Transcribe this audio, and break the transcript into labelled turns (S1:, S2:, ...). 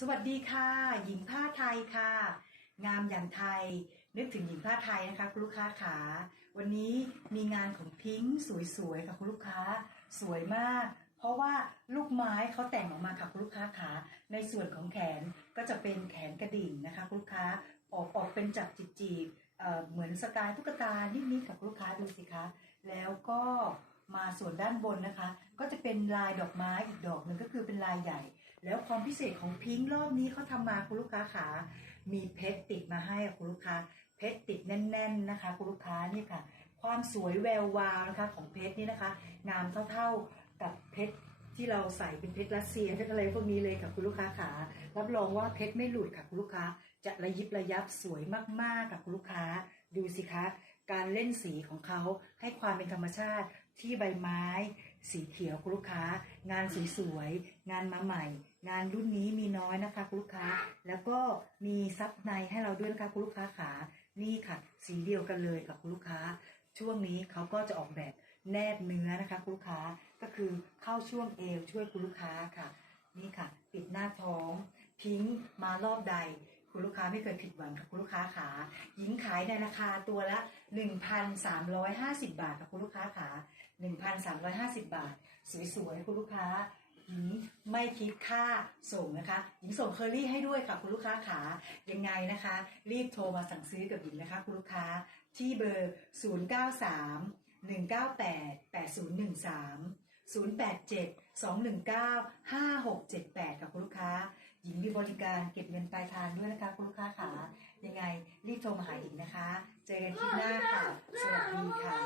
S1: สวัสดีค่ะ หญิงผ้าไทยค่ะ งามอย่างไทย นึกถึงหญิงผ้าไทยนะคะคุณลูกค้าขาวันนี้มีงานของพิงค์สวยๆค่ะคุณลูกค้า สวยมาก เพราะว่าลูกไม้เขาแต่งออกมาค่ะคุณลูกค้าขาในส่วนของแขนก็จะเป็นแขนกระดิ่งนะคะคุณลูกค้าออกออกเป็นจับจีบๆเอ่อเหมือนสไตล์ตุ๊กตานิดๆค่ะคุณลูกค้าดูสิคะ แล้วก็มาส่วนด้านบนนะคะ ก็จะเป็นลายดอกไม้อีกดอกหนึ่งก็คือเป็นลายใหญ่ แล้วความพิเศษของพิงค์รอบนี้เขาทำมาคุณลูกค้าขามีเพชรติดมาให้คุณลูกค้า เพชรติดแน่น ๆนะคะ คุณลูกค้านี่ค่ะ ความสวยแวววาวนะคะของเพชรนี่นะคะ งามเท่าๆกับเพชรที่เราใส่เป็นเพชรรัสเซียเพชรอะไรพวกนี้เลยค่ะคุณลูกค้าขารับรองว่าเพชรไม่หลุดค่ะคุณลูกค้า จะระยิบระยับสวยมากๆกับคุณลูกค้า ดูสิคะ การเล่นสีของเขาให้ความเป็นธรรมชาติที่ใบไม้ สีเขียวคุณลูกค้า งานสวยๆงานมาใหม่ งานรุ่นนี้มีน้อยนะคะคุณลูกค้า แล้วก็มีซับในให้เราด้วยนะคะคุณลูกค้าขานี่ค่ะ สีเดียวกันเลยกับคุณลูกค้า ช่วงนี้เขาก็จะออกแบบแนบเนื้อนะคะคุณลูกค้าก็คือเข้าช่วงเอวช่วยคุณลูกค้าค่ะ นี่ค่ะ ปิดหน้าท้อง พิงมารอบใด คุณลูกค้าไม่เคยผิดหวังค่ะคุณลูกค้าขาหญิงขายในราคาตัวละ 1,350 บาทค่ะคุณลูกค้าขา1,350 บาท สวยๆคุณลูกค้าหญิงไม่คิดค่าส่งนะคะ หญิงส่งเคอรี่ให้ด้วยค่ะคุณลูกค้าขายังไงนะคะ รีบโทรมาสั่งซื้อกับหญิงนะคะ คุณลูกค้าที่เบอร์ 093 198 8013 087 219 5678กับคุณลูกค้า ญิงมีบริการเก็บเงินปลายทางด้วยนะคะคุณลูกค้าขายังไงรีบโทรมาหาหญิงนะคะ เจอกันคลิปหน้าค่ะ สวัสดีค่ะ